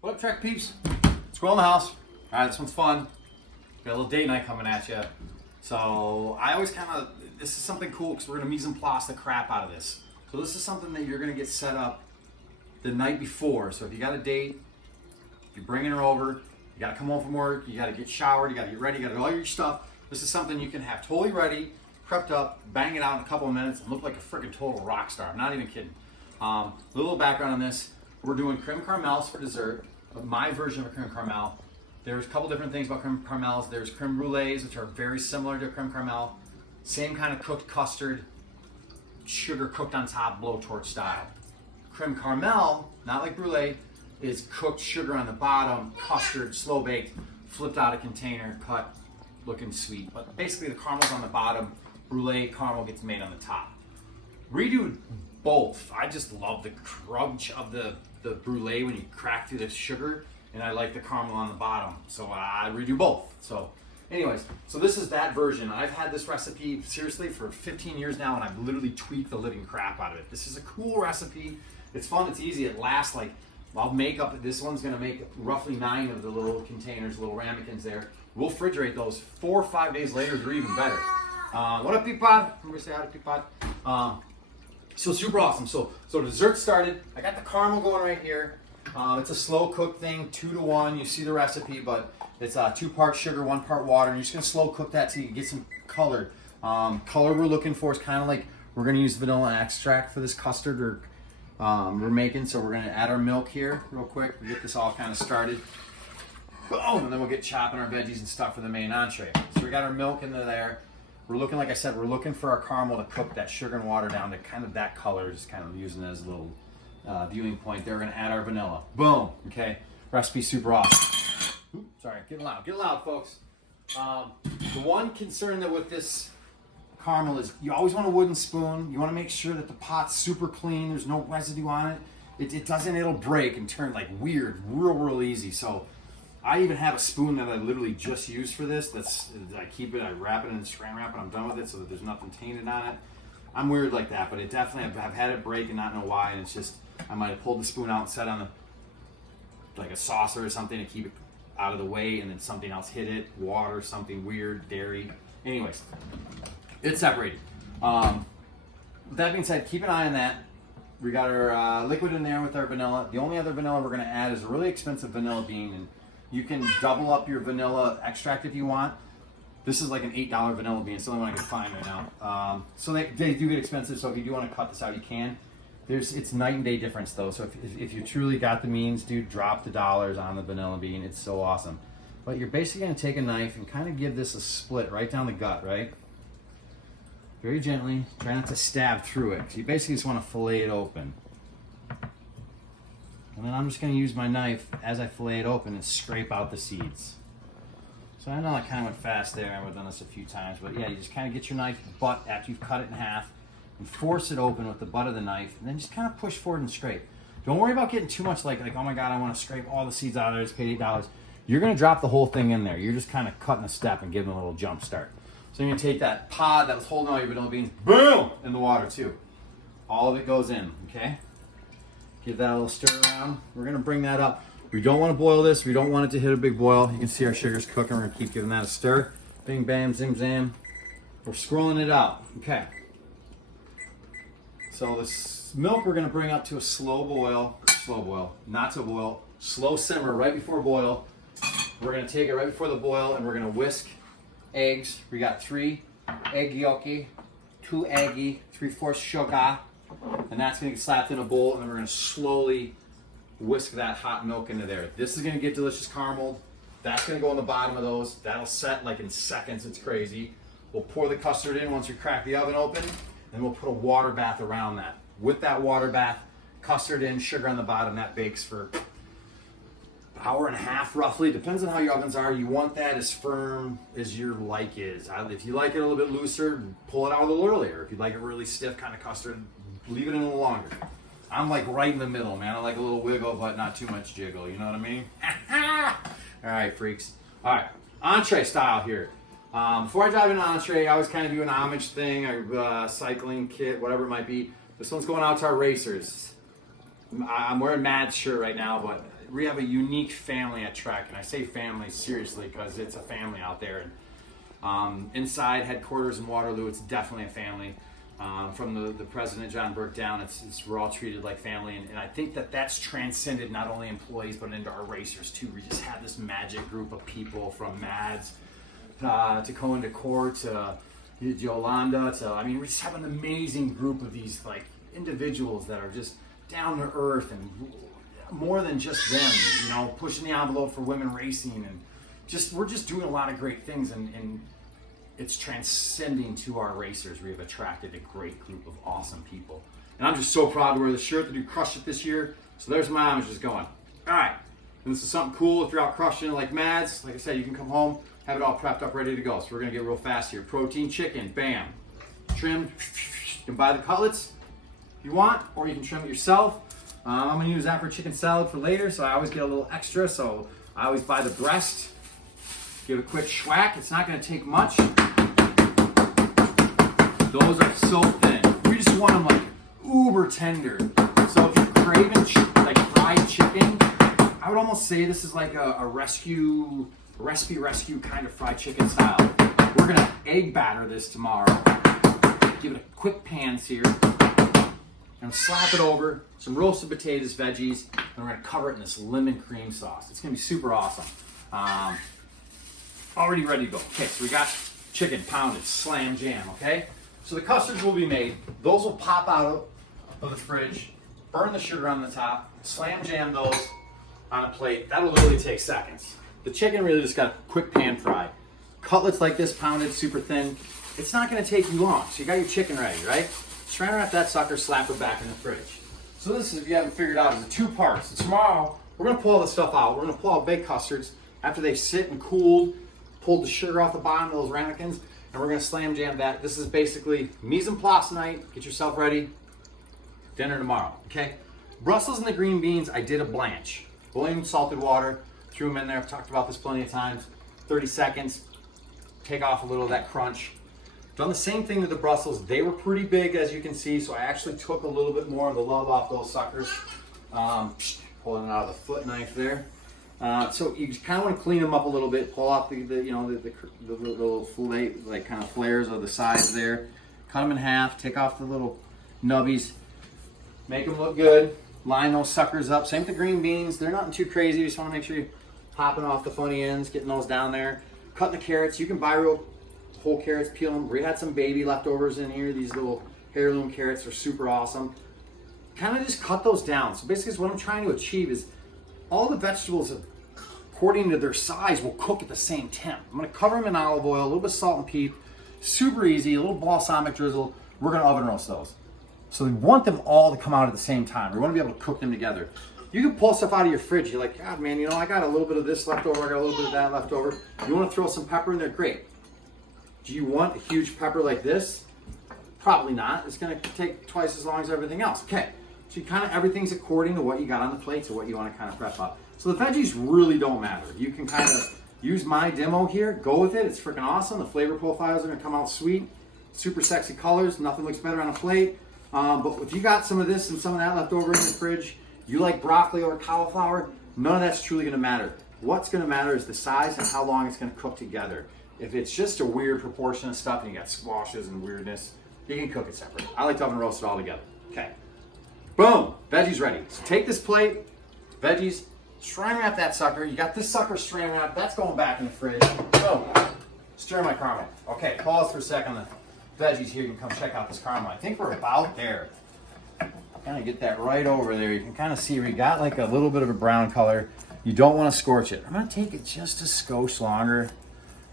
What up, Trek peeps? Squirrel in the house. All right, this one's fun. Got a little date night coming at you. So I always this is something cool because we're gonna mise en place the crap out of this. So this is something that you're gonna get set up the night before. So if you got a date, you're bringing her over, you gotta come home from work, you gotta get showered, you gotta get ready, you gotta do all your stuff. This is something you can have totally ready, prepped up, bang it out in a couple of minutes, and look like a freaking total rock star. I'm not even kidding. A little background on this. We're doing creme caramels for dessert. My version of a creme caramel. There's a couple different things about creme caramels. There's creme brulees, which are very similar to a creme caramel. Same kind of cooked custard, sugar cooked on top, blowtorch style. Creme caramel, not like brulee, is cooked sugar on the bottom, custard, slow baked, flipped out of container, cut, looking sweet. But basically the caramel's on the bottom, brulee caramel gets made on the top. Redo both. I just love the crunch of the brulee when you crack through the sugar, and I like the caramel on the bottom, so I redo both. So anyways, so this is that version. I've had this recipe seriously for 15 years now, and I've literally tweaked the living crap out of it. This is a cool recipe. It's fun, it's easy, it lasts like, I'll make up, this one's gonna make roughly 9 of the little containers, little ramekins there. We'll refrigerate those 4 or 5 days later, they're even better. What up, Peapod? Remember to say hi to Peapod? So super awesome. So dessert started. I got the caramel going right here. It's a slow cook thing, 2 to 1. You see the recipe, but it's 2 parts sugar, 1 part water. And you're just gonna slow cook that till you get some color. Color we're looking for is kind of like, we're gonna use vanilla extract for this custard we're making. So we're gonna add our milk here real quick. We get this all kind of started. Boom, and then we'll get chopping our veggies and stuff for the main entree. So we got our milk into there. We're looking, like I said, we're looking for our caramel to cook that sugar and water down to kind of that color, just kind of using it as a little viewing point there. We're gonna add our vanilla. Boom, okay. Recipe super awesome. Oops, sorry, getting loud, folks. The one concern that with this caramel is you always want a wooden spoon. You wanna make sure that the pot's super clean, there's no residue on it. It doesn't, it'll break and turn like weird, real easy. So I even have a spoon that I literally just used for this. I keep it, I wrap it in saran wrap, and I'm done with it so that there's nothing tainted on it. I'm weird like that, but it definitely, I've had it break and not know why, and it's just, I might have pulled the spoon out and set on like a saucer or something to keep it out of the way, and then something else hit it, water, something weird, dairy. Anyways, it's separated. With that being said, keep an eye on that. We got our liquid in there with our vanilla. The only other vanilla we're gonna add is a really expensive vanilla bean, and you can double up your vanilla extract if you want. This is like an $8 vanilla bean. It's the only one I can find right now. So they do get expensive, so if you do want to cut this out, you can. It's night and day difference though, so if you truly got the means, dude, drop the dollars on the vanilla bean. It's so awesome. But you're basically gonna take a knife and kind of give this a split right down the gut, right? Very gently, try not to stab through it. So you basically just want to fillet it open. And then I'm just going to use my knife as I fillet it open and scrape out the seeds. So I know I kind of went fast there. I've done this a few times, but yeah, you just kind of get your knife butt after you've cut it in half and force it open with the butt of the knife, and then just kind of push forward and scrape. Don't worry about getting too much like oh my God, I want to scrape all the seeds out of there. It's paid $8. You're going to drop the whole thing in there. You're just kind of cutting a step and giving a little jump start. So you're going to take that pod that was holding all your vanilla beans, boom, in the water too. All of it goes in, okay? Give that a little stir around. We're gonna bring that up. We don't want to boil this. We don't want it to hit a big boil. You can see our sugar's cooking. We're gonna keep giving that a stir. Bing, bam, zim, zam. We're swirling it out. Okay. So this milk we're gonna bring up to a slow boil, not to boil, slow simmer right before boil. We're gonna take it right before the boil and we're gonna whisk eggs. We got 3 egg yolky, 2 eggy, 3/4 sugar. And that's gonna get slapped in a bowl, and then we're gonna slowly whisk that hot milk into there. This is gonna get delicious caramel. That's gonna go on the bottom of those. That'll set like in seconds, it's crazy. We'll pour the custard in once we crack the oven open, and we'll put a water bath around that. With that water bath, custard in, sugar on the bottom, that bakes for an hour and a half roughly. Depends on how your ovens are. You want that as firm as your like is. If you like it a little bit looser, pull it out a little earlier. If you like it really stiff kind of custard, leave it in a little longer. I'm like right in the middle, man. I like a little wiggle, but not too much jiggle. You know what I mean? All right, freaks. All right, entree style here. Before I dive into entree, I always kind of do an homage thing, a cycling kit, whatever it might be. This one's going out to our racers. I'm wearing Matt's shirt right now, but we have a unique family at Trek, and I say family seriously because it's a family out there. And inside headquarters in Waterloo, it's definitely a family. From the president, John Burke, down, we're all treated like family, and I think that's transcended not only employees but into our racers too. We just have this magic group of people, from Mads to Cohen Decor to Yolanda we just have an amazing group of these like individuals that are just down to earth and more than just them, pushing the envelope for women racing, and we're just doing a lot of great things, and it's transcending to our racers. We have attracted a great group of awesome people. And I'm just so proud to wear the shirt. The dude crushed it this year. So there's my arms just going. All right. And this is something cool. If you're out crushing it like Mads, like I said, you can come home, have it all prepped up, ready to go. So we're going to get real fast here. Protein chicken, bam. Trimmed. You can buy the cutlets if you want, or you can trim it yourself. I'm going to use that for chicken salad for later, so I always get a little extra. So I always buy the breast. Give it a quick schwack. It's not going to take much. Those are so thin. We just want them like uber tender. So if you're craving like fried chicken, I would almost say this is like a recipe kind of fried chicken style. We're gonna egg batter this tomorrow. Give it a quick pan sear. And slap it over some roasted potatoes, veggies, and we're gonna cover it in this lemon cream sauce. It's gonna be super awesome. Already ready to go. Okay, so we got chicken pounded, slam jam, okay? So the custards will be made. Those will pop out of the fridge, burn the sugar on the top, slam jam those on a plate. That'll literally take seconds. The chicken really just got a quick pan fry. Cutlets like this, pounded super thin. It's not gonna take you long. So you got your chicken ready, right? Strand wrap that sucker, slap it back in the fridge. So this is, if you haven't figured out, is 2 parts. So tomorrow, we're gonna pull all this stuff out. We're gonna pull out baked custards after they sit and cooled, pulled the sugar off the bottom of those ramekins, and we're gonna slam jam that. This is basically mise en place night. Get yourself ready. Dinner tomorrow, okay? Brussels and the green beans, I did a blanch. Boiling salted water, threw them in there. I've talked about this plenty of times. 30 seconds, take off a little of that crunch. Done the same thing with the Brussels. They were pretty big, as you can see, so I actually took a little bit more of the love off those suckers. Pulling it out of the foot knife there. So you kind of want to clean them up a little bit, pull off the little fillet, like kind of flares of the sides there. Cut them in half, take off the little nubbies, make them look good. Line those suckers up. Same with the green beans. They're nothing too crazy. You just want to make sure you're popping off the funny ends, getting those down there. Cutting the carrots. You can buy real whole carrots, peel them. We had some baby leftovers in here. These little heirloom carrots are super awesome. Kind of just cut those down. So basically what I'm trying to achieve is all the vegetables, according to their size, will cook at the same temp. I'm going to cover them in olive oil, a little bit of salt and pepper. Super easy, a little balsamic drizzle. We're going to oven roast those. So we want them all to come out at the same time. We want to be able to cook them together. You can pull stuff out of your fridge. You're like, God, man, I got a little bit of this left over. I got a little bit of that left over. You want to throw some pepper in there? Great. Do you want a huge pepper like this? Probably not. It's going to take twice as long as everything else. Okay. So everything's according to what you got on the plate, to what you want to kind of prep up. So the veggies really don't matter. You can kind of use my demo here. Go with it. It's freaking awesome. The flavor profiles are going to come out sweet. Super sexy colors. Nothing looks better on a plate. But if you got some of this and some of that left over in the fridge, you like broccoli or cauliflower, none of that's truly going to matter. What's going to matter is the size and how long it's going to cook together. If it's just a weird proportion of stuff and you got squashes and weirdness, you can cook it separate. I like to oven roast it all together. Okay. Boom. Veggies ready. So take this plate, veggies, strand wrap that sucker. You got this sucker strand wrap. That's going back in the fridge. Boom. Stir my caramel. Okay, pause for a second on the veggies here. You can come check out this caramel. I think we're about there. Kind of get that right over there. You can kind of see we got like a little bit of a brown color. You don't want to scorch it. I'm going to take it just a skosh longer.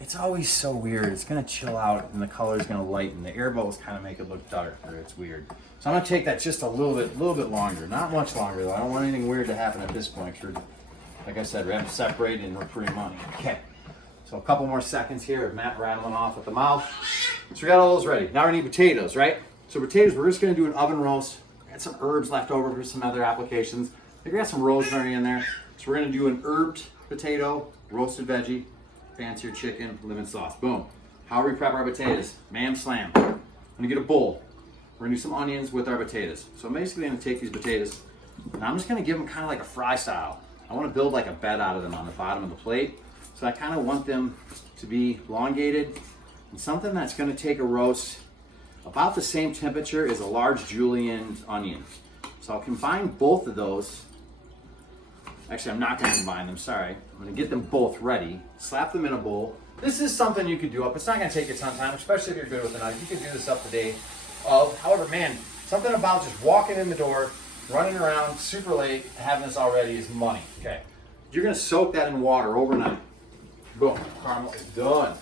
It's always so weird. It's going to chill out and the color is going to lighten. The air bubbles kind of make it look darker. It's weird. So I'm going to take that just a little bit longer. Not much longer though. I don't want anything weird to happen at this point. Like I said, we have to separate and we're pretty money. Okay. So a couple more seconds here of Matt rattling off at the mouth. So we got all those ready. Now we need potatoes, right? So potatoes, we're just going to do an oven roast. Got some herbs left over for some other applications. We got some rosemary in there. So we're going to do an herbed potato, roasted veggie, fancier chicken, lemon sauce. Boom. How do we prep our potatoes? Ma'am slam. I'm going to get a bowl. We're going to do some onions with our potatoes. So I'm basically going to take these potatoes, And I'm just gonna give them kind of like a fry style. I wanna build like a bed out of them on the bottom of the plate. So I kind of want them to be elongated and something that's gonna take a roast about the same temperature as a large julienne onion. So I'll combine both of those. Actually, I'm not gonna combine them, sorry. I'm gonna get them both ready, slap them in a bowl. This is something you could do up. It's not gonna take you a ton of time, especially if you're good with a knife. You could do this up to day of. However, man, something about just walking in the door, running around super late, having this already is money. Okay, you're gonna soak that in water overnight. Boom, caramel is done.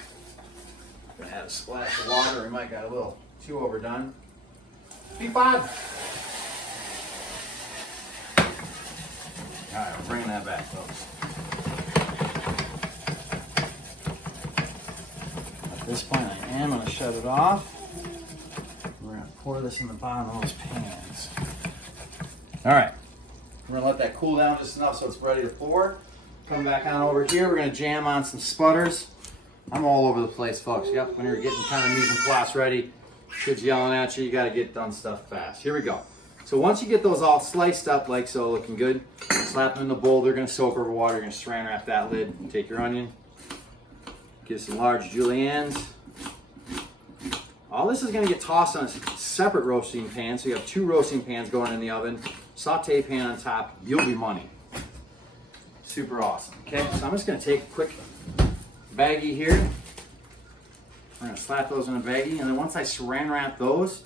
Gonna add a splash of water. We might got a little too overdone. Be fine. All right, we're bringing that back, folks. At this point, I am gonna shut it off. We're gonna pour this in the bottom of those pans. All right, we're gonna let that cool down just enough so it's ready to pour. Come back on over here. We're gonna jam on some sputters. I'm all over the place, folks. Yep, when you're getting kind of mise en place ready, kids yelling at you, you gotta get done stuff fast. Here we go. So once you get those all sliced up like so, looking good, slap them in the bowl. They're gonna soak over water. You're gonna saran wrap that lid. Take your onion, get some large juliennes. All this is gonna get tossed on a separate roasting pan. So you have 2 roasting pans going in the oven. Saute pan on top. You'll be money. Super awesome. Okay, so I'm just gonna take a quick baggie here. We're gonna slap those in a baggie, and then once I saran wrap those,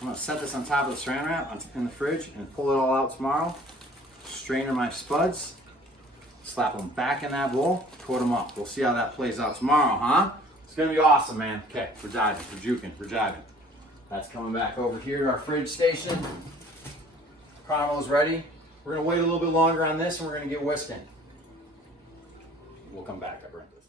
I'm gonna set this on top of the saran wrap in the fridge and pull it all out tomorrow. Strainer my spuds, slap them back in that bowl, coat them up. We'll see how that plays out tomorrow, huh? It's gonna be awesome, man. Okay, we're diving, we're juking, we're jiving. That's coming back over here to our fridge station. Caramel is ready. We're gonna wait a little bit longer on this and we're gonna get whisked in. We'll come back. I burnt this.